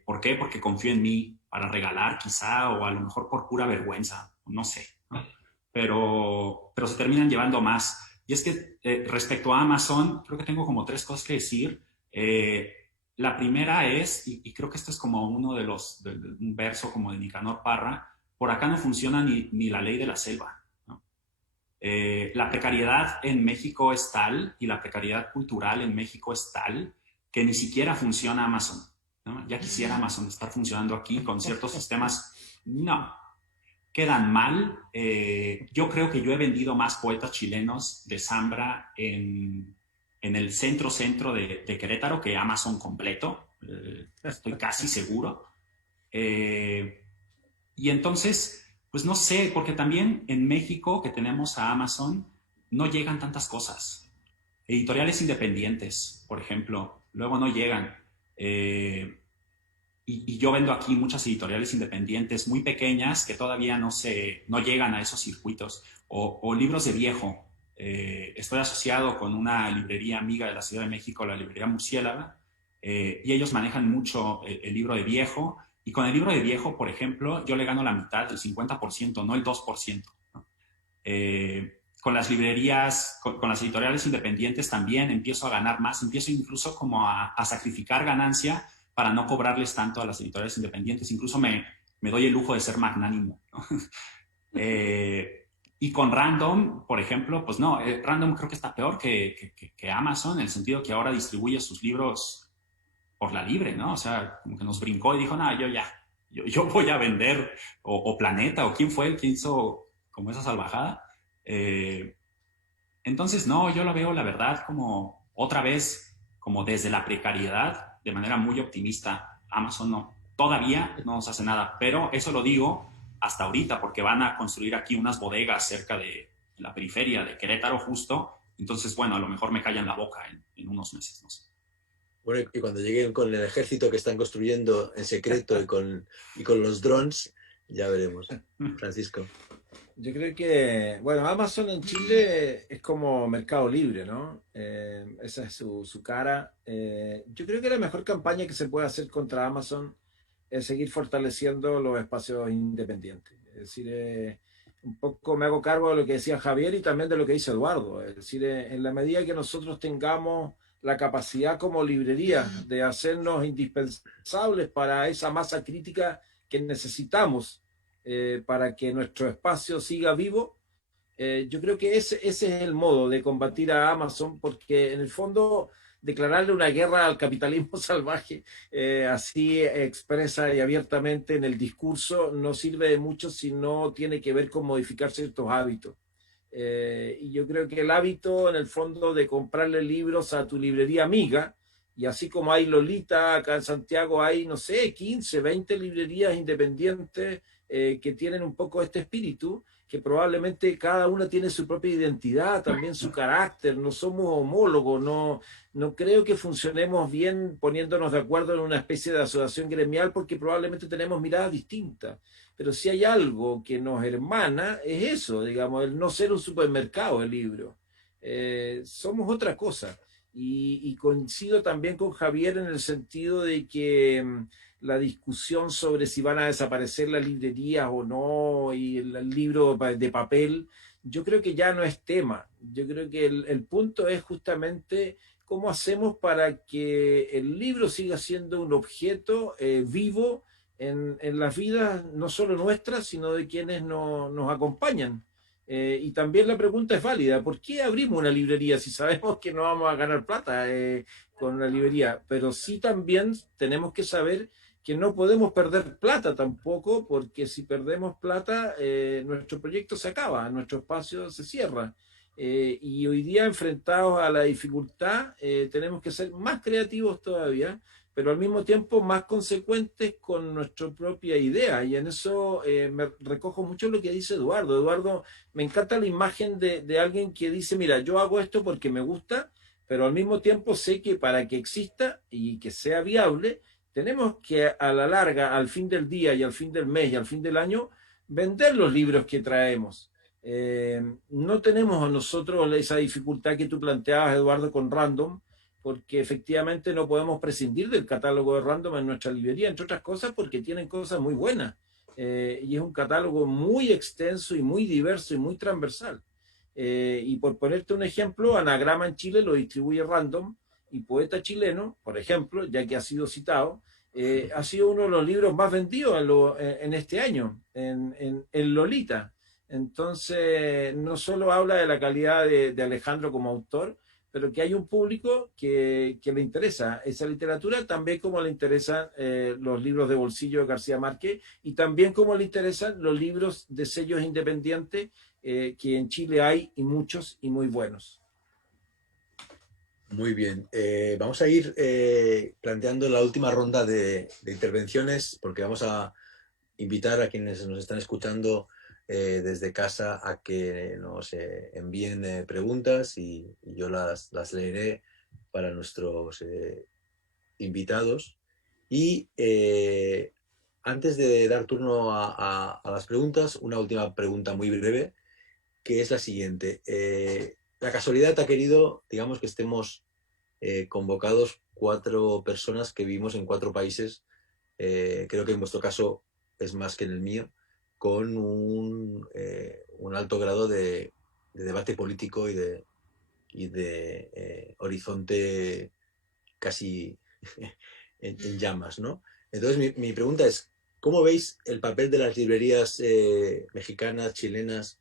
¿Por qué? Porque confío en mí para regalar quizá, o a lo mejor por pura vergüenza, no sé, ¿no? Pero se terminan llevando más. Y es que respecto a Amazon, creo que tengo como 3 cosas que decir. La primera es, y creo que esto es como uno de un verso como de Nicanor Parra, por acá no funciona ni la ley de la selva, ¿no? La precariedad en México es tal, y la precariedad cultural en México es tal, que ni siquiera funciona Amazon, ¿no? Ya quisiera Amazon estar funcionando aquí con ciertos sistemas. No, quedan mal. Yo creo que yo he vendido más poetas chilenos de Zambra en el centro de Querétaro que Amazon completo. Estoy casi seguro. Y entonces, pues no sé, porque también en México, que tenemos a Amazon, no llegan tantas cosas. Editoriales independientes, por ejemplo, luego no llegan. Y yo vendo aquí muchas editoriales independientes muy pequeñas que todavía no llegan a esos circuitos. O libros de viejo. Estoy asociado con una librería amiga de la Ciudad de México, la librería Murciélaga, y ellos manejan mucho el libro de viejo. Y con el libro de viejo, por ejemplo, yo le gano la mitad, el 50%, no el 2%, ¿no? Con las librerías, con las editoriales independientes también empiezo a ganar más, empiezo incluso como a sacrificar ganancia para no cobrarles tanto a las editoriales independientes. Incluso me doy el lujo de ser magnánimo, ¿no? Y con Random, por ejemplo, pues no, Random creo que está peor que Amazon, en el sentido que ahora distribuye sus libros por la libre, ¿no? O sea, como que nos brincó y dijo, no, yo voy a vender, o Planeta, o quién fue el que hizo como esa salvajada. Entonces, no, yo lo veo, la verdad, como otra vez, como desde la precariedad, de manera muy optimista. Amazon todavía no nos hace nada, pero eso lo digo hasta ahorita, porque van a construir aquí unas bodegas cerca de la periferia de Querétaro justo. Entonces, bueno, a lo mejor me callan la boca en unos meses, no sé. Bueno, y cuando lleguen con el ejército que están construyendo en secreto y con los drones, ya veremos. Francisco. Yo creo que, bueno, Amazon en Chile es como Mercado Libre, ¿no? Esa es su cara. Yo creo que la mejor campaña que se puede hacer contra Amazon es seguir fortaleciendo los espacios independientes. Es decir, un poco me hago cargo de lo que decía Javier y también de lo que dice Eduardo. Es decir, en la medida que nosotros tengamos la capacidad como librería de hacernos indispensables para esa masa crítica que necesitamos para que nuestro espacio siga vivo, yo creo que ese es el modo de combatir a Amazon, porque en el fondo declararle una guerra al capitalismo salvaje, así expresa y abiertamente en el discurso, no sirve de mucho si no tiene que ver con modificar ciertos hábitos. Y yo creo que el hábito, en el fondo, de comprarle libros a tu librería amiga, y así como hay Lolita, acá en Santiago hay, no sé, 15, 20 librerías independientes que tienen un poco este espíritu, que probablemente cada una tiene su propia identidad, también su carácter, no somos homólogos, no creo que funcionemos bien poniéndonos de acuerdo en una especie de asociación gremial porque probablemente tenemos miradas distintas. Pero si hay algo que nos hermana, es eso, digamos, el no ser un supermercado el libro. Somos otra cosa. Y coincido también con Javier en el sentido de que la discusión sobre si van a desaparecer las librerías o no y el libro de papel, yo creo que ya no es tema. Yo creo que el punto es justamente cómo hacemos para que el libro siga siendo un objeto vivo en las vidas no solo nuestras, sino de quienes nos acompañan. Y también la pregunta es válida, ¿por qué abrimos una librería si sabemos que no vamos a ganar plata con una librería? Pero sí también tenemos que saber que no podemos perder plata tampoco, porque si perdemos plata, nuestro proyecto se acaba, nuestro espacio se cierra. Y hoy día, enfrentados a la dificultad, tenemos que ser más creativos todavía, pero al mismo tiempo más consecuentes con nuestra propia idea. Y en eso me recojo mucho lo que dice Eduardo. Eduardo, me encanta la imagen de alguien que dice, mira, yo hago esto porque me gusta, pero al mismo tiempo sé que para que exista y que sea viable, tenemos que a la larga, al fin del día y al fin del mes y al fin del año, vender los libros que traemos. No tenemos a nosotros esa dificultad que tú planteabas, Eduardo, con Random, porque efectivamente no podemos prescindir del catálogo de Random en nuestra librería, entre otras cosas porque tienen cosas muy buenas. Y es un catálogo muy extenso y muy diverso y muy transversal. Y por ponerte un ejemplo, Anagrama en Chile lo distribuye Random, y Poeta Chileno, por ejemplo, ya que ha sido citado, ha sido uno de los libros más vendidos en este año, en Lolita. Entonces, no solo habla de la calidad de Alejandro como autor, pero que hay un público que le interesa esa literatura, también como le interesan los libros de bolsillo de García Márquez, y también como le interesan los libros de sellos independientes, que en Chile hay, y muchos, y muy buenos. Muy bien. Vamos a ir planteando la última ronda de intervenciones, porque vamos a invitar a quienes nos están escuchando desde casa a que nos envíen preguntas y yo las leeré para nuestros invitados. Y antes de dar turno a las preguntas, una última pregunta muy breve, que es la siguiente. La casualidad ha querido, digamos, que estemos convocados 4 personas que vivimos en 4 países. Creo que en vuestro caso es más que en el mío, con un alto grado de debate político y de horizonte casi en llamas, ¿no? Entonces mi pregunta es, ¿cómo veis el papel de las librerías mexicanas, chilenas,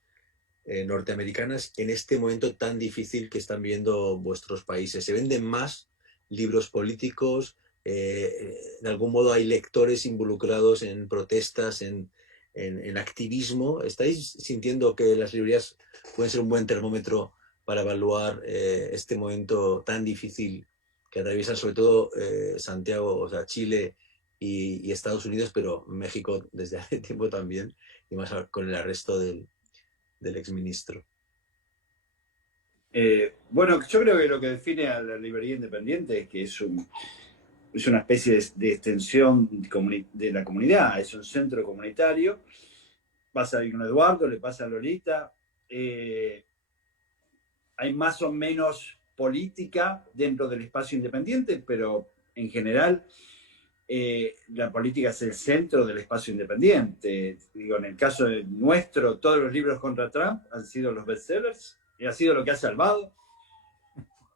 norteamericanas en este momento tan difícil que están viviendo vuestros países? ¿Se venden más libros políticos? ¿De algún modo hay lectores involucrados en protestas, en activismo? ¿Estáis sintiendo que las librerías pueden ser un buen termómetro para evaluar este momento tan difícil que atraviesan sobre todo Santiago, o sea, Chile y Estados Unidos, pero México desde hace tiempo también, y más con el arresto del exministro? Bueno, yo creo que lo que define a la librería independiente es que es una especie de extensión de la comunidad, es un centro comunitario. Pasa con Eduardo, le pasa a Lolita. Hay más o menos política dentro del espacio independiente, pero en general la política es el centro del espacio independiente. Digo, en el caso nuestro, todos los libros contra Trump han sido los bestsellers, y ha sido lo que ha salvado,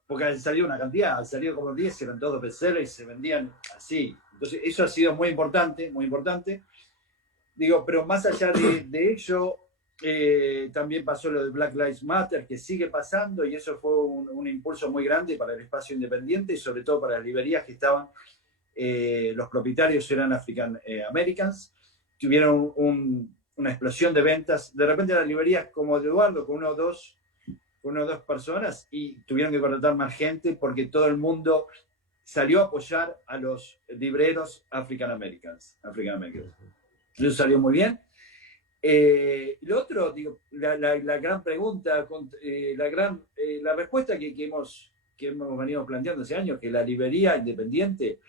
porque han salido una cantidad, han salido como 10, eran todos bestsellers y se vendían así. Entonces, eso ha sido muy importante, muy importante. Digo, pero más allá de ello, También pasó lo de Black Lives Matter, que sigue pasando, y eso fue un impulso muy grande para el espacio independiente y sobre todo para las librerías que estaban, los propietarios eran African Americans, tuvieron una explosión de ventas. De repente las librerías como de Eduardo, con una o dos personas, y tuvieron que contratar más gente porque todo el mundo salió a apoyar a los libreros African Americans. Eso salió muy bien. Lo otro, digo, la gran pregunta, la respuesta que hemos venido planteando hace años, que la librería independiente,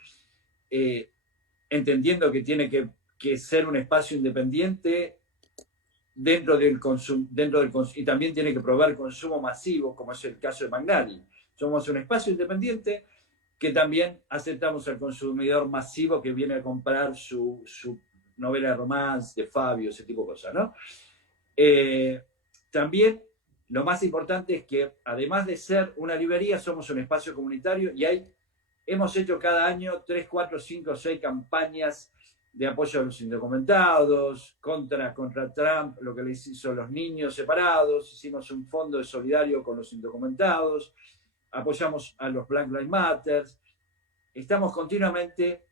entendiendo que tiene que ser un espacio independiente dentro del consumo, y también tiene que probar consumo masivo, como es el caso de Magnari. Somos un espacio independiente que también aceptamos al consumidor masivo que viene a comprar su novela de romance, de Fabio, ese tipo de cosas, ¿no? También lo más importante es que, además de ser una librería, somos un espacio comunitario y hemos hecho cada año 3, 4, 5, 6 campañas de apoyo a los indocumentados, contra Trump, lo que les hizo a los niños separados, hicimos un fondo de solidario con los indocumentados, apoyamos a los Black Lives Matter, estamos continuamente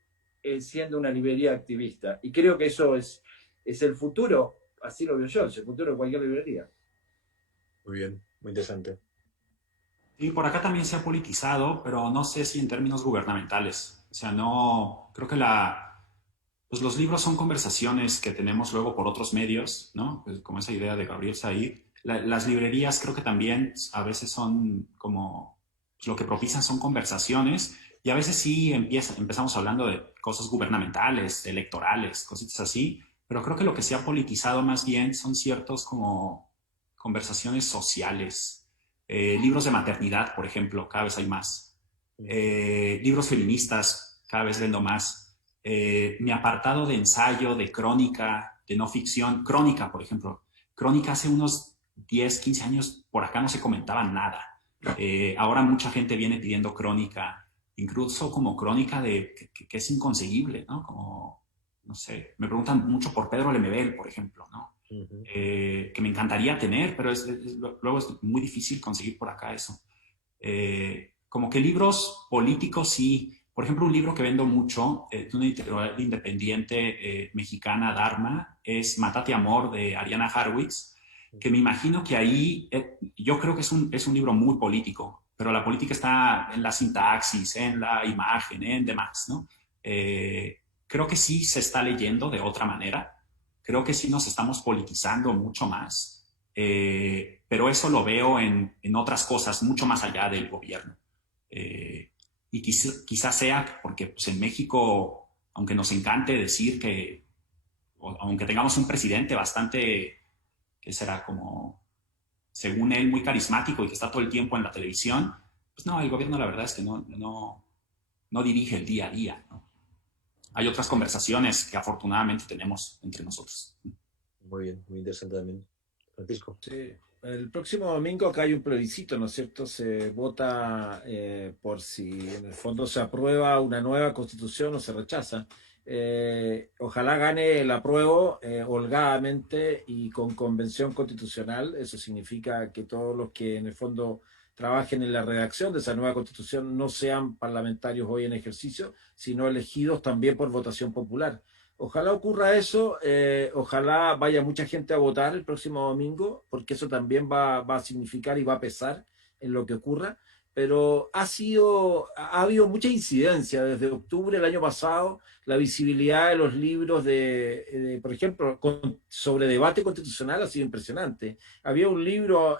siendo una librería activista. Y creo que eso es el futuro, así lo veo yo, es el futuro de cualquier librería. Muy bien, muy interesante. Y por acá también se ha politizado, pero no sé si en términos gubernamentales. O sea, no, creo que pues los libros son conversaciones que tenemos luego por otros medios, ¿no? Pues como esa idea de Gabriel Said. Las librerías creo que también a veces son como, pues lo que propician son conversaciones. Y a veces sí empezamos hablando de cosas gubernamentales, electorales, cositas así, pero creo que lo que se ha politizado más bien son ciertos como conversaciones sociales. Libros de maternidad, por ejemplo, cada vez hay más. Libros feministas, cada vez leo más. Mi apartado de ensayo, de crónica, de no ficción, crónica, por ejemplo. Crónica hace unos 10, 15 años por acá no se comentaba nada. Ahora mucha gente viene pidiendo crónica, incluso como crónica que es inconseguible, ¿no? Como, no sé, me preguntan mucho por Pedro Lemebel, por ejemplo, ¿no? Que me encantaría tener, pero luego es muy difícil conseguir por acá eso. Como que libros políticos sí. Por ejemplo, un libro que vendo mucho, de una editorial independiente mexicana, Dharma, es Mátate Amor, de Ariana Harwitz, que me imagino que ahí, yo creo que es un libro muy político, pero la política está en la sintaxis, en la imagen, en demás, ¿no? Creo que sí se está leyendo de otra manera. Creo que sí nos estamos politizando mucho más, pero eso lo veo en otras cosas, mucho más allá del gobierno. Y quizás sea porque pues, en México, aunque nos encante decir que, aunque tengamos un presidente bastante, que será como, según él, muy carismático y que está todo el tiempo en la televisión, pues no, el gobierno la verdad es que no dirige el día a día, ¿no? Hay otras conversaciones que afortunadamente tenemos entre nosotros. Muy bien, muy interesante también. Francisco. Sí. El próximo domingo acá hay un plebiscito, ¿no es cierto? Se vota por si en el fondo se aprueba una nueva constitución o se rechaza. Ojalá gane el apruebo holgadamente y con convención constitucional. Eso significa que todos los que en el fondo trabajen en la redacción de esa nueva constitución no sean parlamentarios hoy en ejercicio, sino elegidos también por votación popular. Ojalá ocurra eso, ojalá vaya mucha gente a votar el próximo domingo, porque eso también va a significar y va a pesar en lo que ocurra, pero ha habido mucha incidencia desde octubre del año pasado, la visibilidad de los libros por ejemplo, sobre debate constitucional ha sido impresionante. Había un libro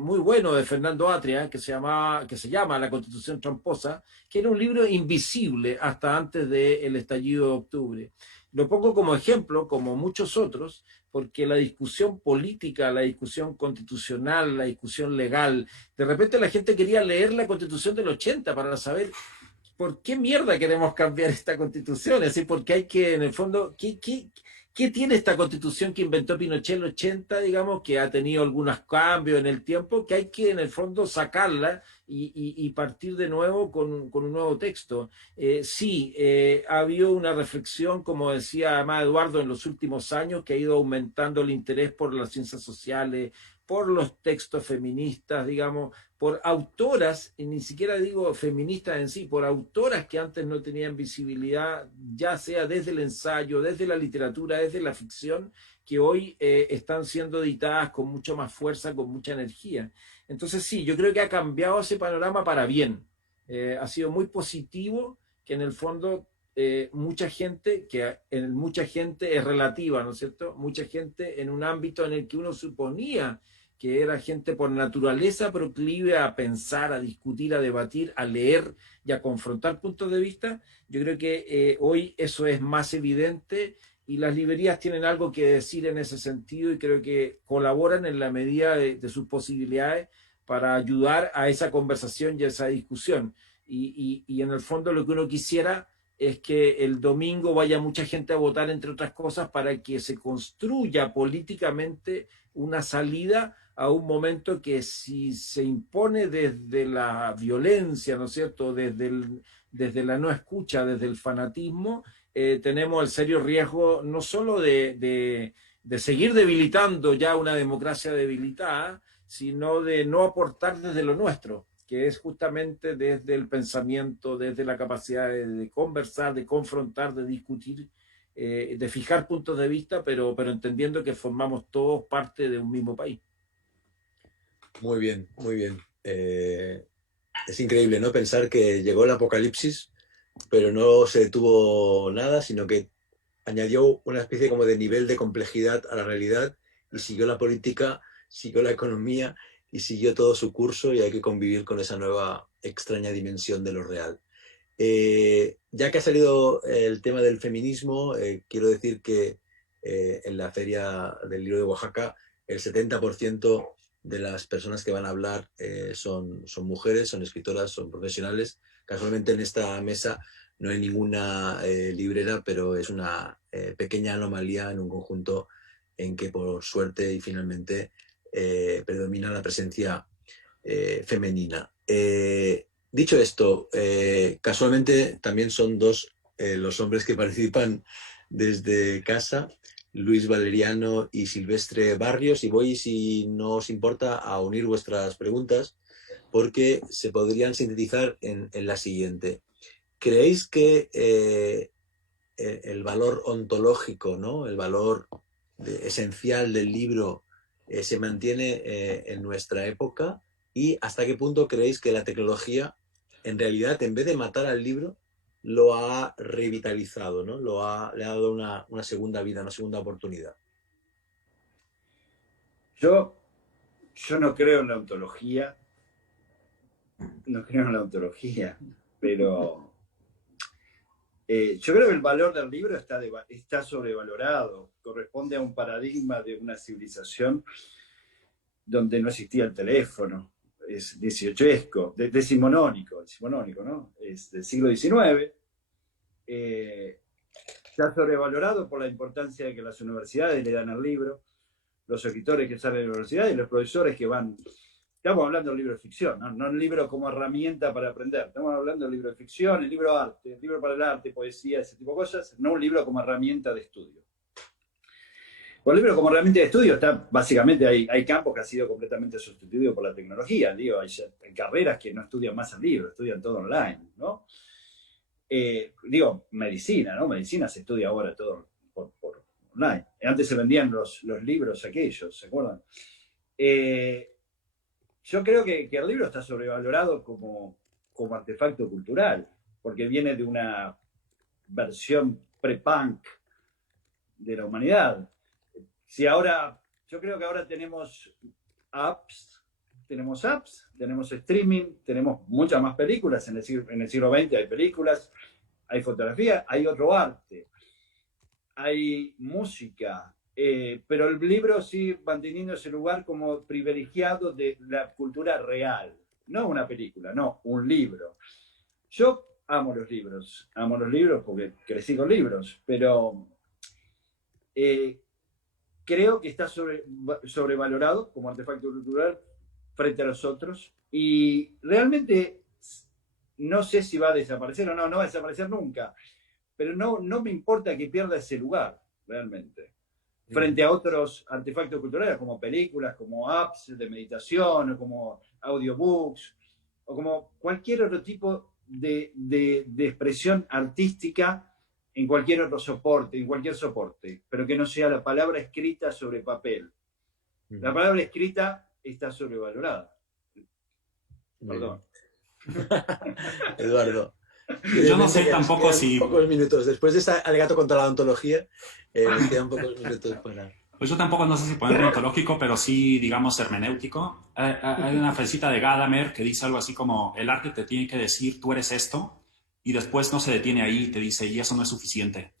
muy bueno de Fernando Atria que se llama La Constitución Tramposa, que era un libro invisible hasta antes del estallido de octubre. Lo pongo como ejemplo, como muchos otros, porque la discusión política, la discusión constitucional, la discusión legal, de repente la gente quería leer la Constitución del 80 para saber por qué mierda queremos cambiar esta Constitución, es decir, porque hay que, en el fondo, ¿qué tiene esta Constitución que inventó Pinochet en el 80, digamos, que ha tenido algunos cambios en el tiempo, que hay que, en el fondo, sacarla y partir de nuevo con un nuevo texto. Sí, ha habido una reflexión, como decía además Eduardo, en los últimos años, que ha ido aumentando el interés por las ciencias sociales, por los textos feministas, digamos, por autoras, y ni siquiera digo feministas en sí, por autoras que antes no tenían visibilidad, ya sea desde el ensayo, desde la literatura, desde la ficción, que hoy están siendo editadas con mucho más fuerza, con mucha energía. Entonces sí, yo creo que ha cambiado ese panorama para bien. Ha sido muy positivo que en el fondo mucha gente, que en mucha gente es relativa, ¿no es cierto? Mucha gente en un ámbito en el que uno suponía que era gente por naturaleza proclive a pensar, a discutir, a debatir, a leer y a confrontar puntos de vista. Yo creo que hoy eso es más evidente y las librerías tienen algo que decir en ese sentido y creo que colaboran en la medida de sus posibilidades para ayudar a esa conversación y a esa discusión. Y en el fondo lo que uno quisiera es que el domingo vaya mucha gente a votar, entre otras cosas, para que se construya políticamente una salida a un momento que si se impone desde la violencia, ¿no es cierto?, desde la no escucha, desde el fanatismo, tenemos el serio riesgo no solo de seguir debilitando ya una democracia debilitada, sino de no aportar desde lo nuestro, que es justamente desde el pensamiento, desde la capacidad de conversar, de confrontar, de discutir, de fijar puntos de vista, pero entendiendo que formamos todos parte de un mismo país. Muy bien, muy bien. Es increíble, ¿no? Pensar que llegó el apocalipsis, pero no se detuvo nada, sino que añadió una especie como de nivel de complejidad a la realidad y siguió la política, siguió la economía y siguió todo su curso y hay que convivir con esa nueva extraña dimensión de lo real. Ya que ha salido el tema del feminismo, quiero decir que en la Feria del Libro de Oaxaca el 70% de las personas que van a hablar son mujeres, son escritoras, son profesionales. Casualmente en esta mesa no hay ninguna librera, pero es una pequeña anomalía en un conjunto en que por suerte y finalmente predomina la presencia femenina. Dicho esto, casualmente también son dos los hombres que participan desde casa, Luis Valeriano y Silvestre Barrios, y voy, si no os importa, a unir vuestras preguntas porque se podrían sintetizar en la siguiente. ¿Creéis que el valor ontológico, ¿no? El valor esencial del libro se mantiene en nuestra época? ¿Y hasta qué punto creéis que la tecnología, en realidad, en vez de matar al libro, lo ha revitalizado, ¿no? Le ha dado una segunda vida, una segunda oportunidad? Yo no creo en la ontología, pero yo creo que el valor del libro está sobrevalorado, corresponde a un paradigma de una civilización donde no existía el teléfono, es dieciochesco, decimonónico, ¿no? Es del siglo XIX. Está sobrevalorado por la importancia que las universidades le dan al libro, los escritores que salen de la universidad y los profesores que van. Estamos hablando del libro de ficción, no el libro como herramienta para aprender. Estamos hablando del libro de ficción, el libro de arte, el libro para el arte, poesía, ese tipo de cosas, no un libro como herramienta de estudio. Por el libro como herramienta de estudio está, básicamente, hay campos que han sido completamente sustituidos por la tecnología. Digo, hay carreras que no estudian más el libro, estudian todo online, ¿no? Digo, medicina, ¿no? Medicina se estudia ahora todo por online. Antes se vendían los libros aquellos, ¿se acuerdan? Yo creo que el libro está sobrevalorado como artefacto cultural, porque viene de una versión pre-punk de la humanidad. Yo creo que ahora tenemos apps, tenemos streaming, tenemos muchas más películas. En el siglo XX hay películas, hay fotografía, hay otro arte, hay música, pero el libro sigue manteniendo ese lugar como privilegiado de la cultura real, no una película, no, un libro. Yo amo los libros porque crecí con libros, pero creo que está sobrevalorado como artefacto cultural frente a los otros. Y realmente no sé si va a desaparecer o no, no va a desaparecer nunca, pero no me importa que pierda ese lugar, realmente, frente a otros artefactos culturales, como películas, como apps de meditación, o como audiobooks, o como cualquier otro tipo de expresión artística en cualquier otro soporte, en cualquier soporte, pero que no sea la palabra escrita sobre papel. La palabra escrita está sobrevalorada. Perdón. Eduardo. Yo no sé tampoco si... Pocos minutos. Después de ese alegato contra la ontología, nos quedan pocos minutos para... Pues yo tampoco no sé si ponerlo ontológico, pero sí, digamos, hermenéutico. Hay una frasecita de Gadamer que dice algo así como, el arte te tiene que decir, tú eres esto, y después no se detiene ahí y te dice, y eso no es suficiente.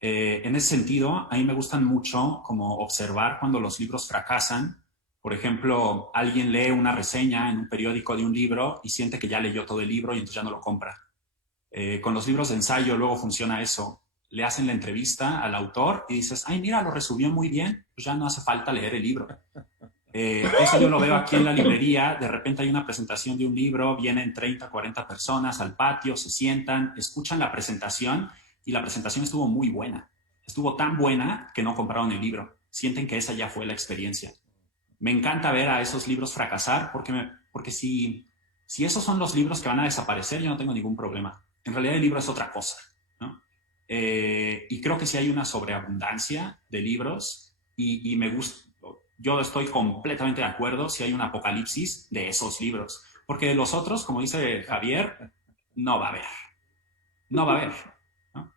En ese sentido, a mí me gustan mucho como observar cuando los libros fracasan. Por ejemplo, alguien lee una reseña en un periódico de un libro y siente que ya leyó todo el libro y entonces ya no lo compra. Con los libros de ensayo luego funciona eso. Le hacen la entrevista al autor y dices, ay, mira, lo resumió muy bien, pues ya no hace falta leer el libro. Eso yo lo veo aquí en la librería, de repente hay una presentación de un libro, vienen 30, 40 personas al patio, se sientan, escuchan la presentación y la presentación estuvo muy buena. Estuvo tan buena que no compraron el libro. Sienten que esa ya fue la experiencia. Me encanta ver a esos libros fracasar porque si esos son los libros que van a desaparecer, yo no tengo ningún problema. En realidad el libro es otra cosa, ¿no? Y creo que sí hay una sobreabundancia de libros y me gusta, yo estoy completamente de acuerdo si hay un apocalipsis de esos libros, porque de los otros, como dice Javier, no va a haber. No va a haber, ¿no?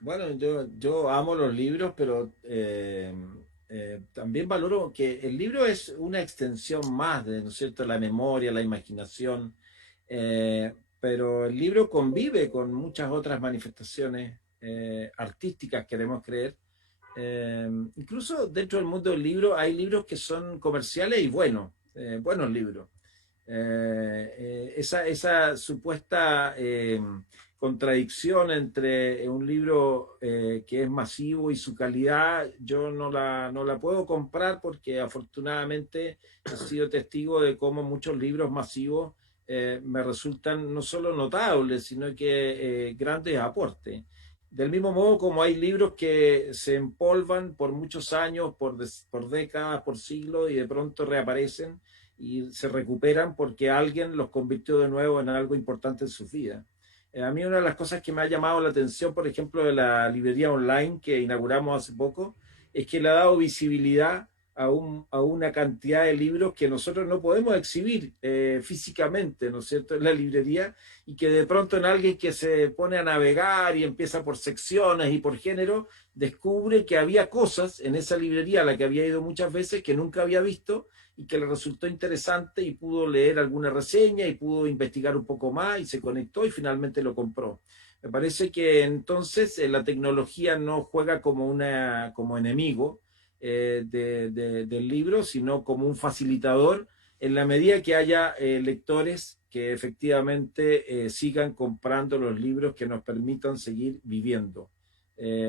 Bueno, yo amo los libros, pero también valoro que el libro es una extensión más de, ¿no es cierto?, la memoria, la imaginación, pero el libro convive con muchas otras manifestaciones artísticas, queremos creer. Incluso dentro del mundo del libro hay libros que son comerciales y buenos, buenos libros. Esa supuesta contradicción entre un libro que es masivo y su calidad, yo no la puedo comprar porque afortunadamente he sido testigo de cómo muchos libros masivos me resultan no solo notables, sino que grandes aportes. Del mismo modo como hay libros que se empolvan por muchos años, por décadas, por siglos, y de pronto reaparecen y se recuperan porque alguien los convirtió de nuevo en algo importante en su vida. A mí una de las cosas que me ha llamado la atención, por ejemplo, de la librería online que inauguramos hace poco, es que le ha dado visibilidad a una cantidad de libros que nosotros no podemos exhibir físicamente, ¿no es cierto?, en la librería, y que de pronto en alguien que se pone a navegar y empieza por secciones y por género, descubre que había cosas en esa librería a la que había ido muchas veces que nunca había visto y que le resultó interesante y pudo leer alguna reseña y pudo investigar un poco más y se conectó y finalmente lo compró. Me parece que entonces la tecnología no juega como enemigo del libro, sino como un facilitador en la medida que haya lectores que efectivamente sigan comprando los libros que nos permitan seguir viviendo.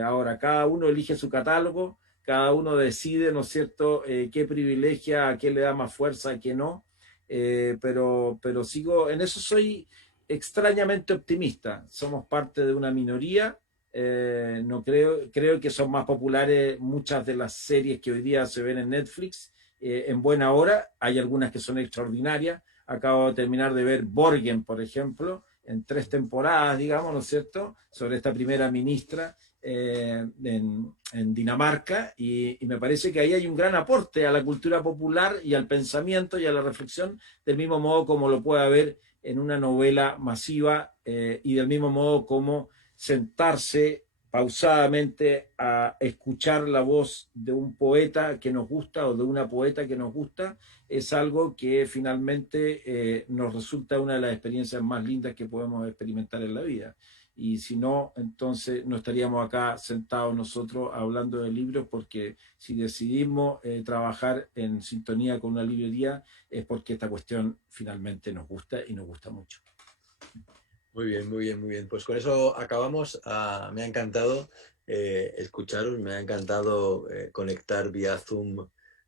Ahora, cada uno elige su catálogo, cada uno decide, ¿no es cierto?, qué privilegia, a qué le da más fuerza, a qué no, pero sigo, en eso soy extrañamente optimista. Somos parte de una minoría, no creo que son más populares muchas de las series que hoy día se ven en Netflix, en buena hora, hay algunas que son extraordinarias. Acabo de terminar de ver Borgen, por ejemplo, en 3 temporadas, digamos, ¿no es cierto?, sobre esta primera ministra en Dinamarca, y me parece que ahí hay un gran aporte a la cultura popular y al pensamiento y a la reflexión, del mismo modo como lo puede haber en una novela masiva, y del mismo modo como sentarse pausadamente a escuchar la voz de un poeta que nos gusta o de una poeta que nos gusta, es algo que finalmente nos resulta una de las experiencias más lindas que podemos experimentar en la vida. Y si no, entonces no estaríamos acá sentados nosotros hablando de libros, porque si decidimos trabajar en sintonía con una librería es porque esta cuestión finalmente nos gusta y nos gusta mucho. Muy bien, muy bien, muy bien. Pues con eso acabamos. Me ha encantado escucharos, me ha encantado conectar vía Zoom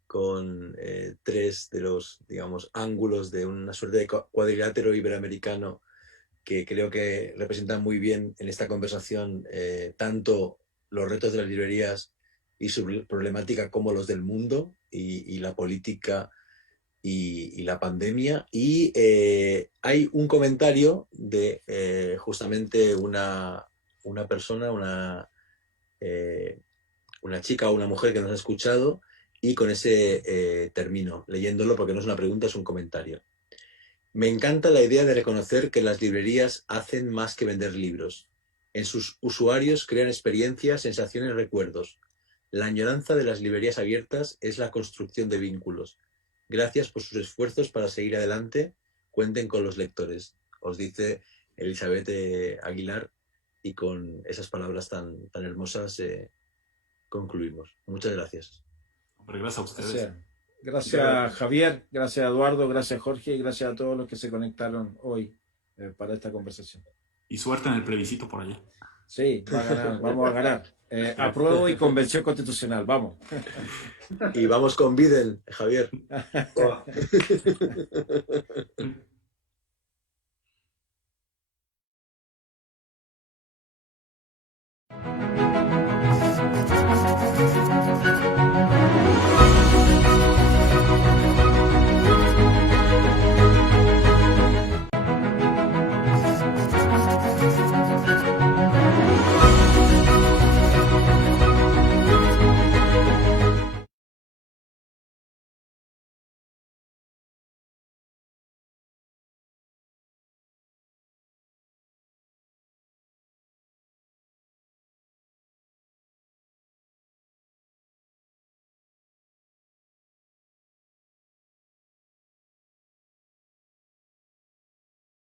con tres de los, digamos, ángulos de una suerte de cuadrilátero iberoamericano que creo que representan muy bien en esta conversación tanto los retos de las librerías y su problemática como los del mundo y la política y la pandemia. Y hay un comentario de justamente una persona, una chica o una mujer que nos ha escuchado, y con ese termino leyéndolo porque no es una pregunta, es un comentario. Me encanta la idea de reconocer que las librerías hacen más que vender libros. En sus usuarios crean experiencias, sensaciones, recuerdos. La añoranza de las librerías abiertas es la construcción de vínculos. Gracias por sus esfuerzos para seguir adelante. Cuenten con los lectores. Os dice Elizabeth Aguilar, y con esas palabras tan hermosas concluimos. Muchas gracias. Pero gracias a ustedes. Gracias Javier, gracias Eduardo, gracias Jorge y gracias a todos los que se conectaron hoy para esta conversación. Y suerte en el plebiscito por allá. Sí, va a ganar, vamos a ganar. Apruebo y convención constitucional, vamos. Y vamos con Biden, Javier.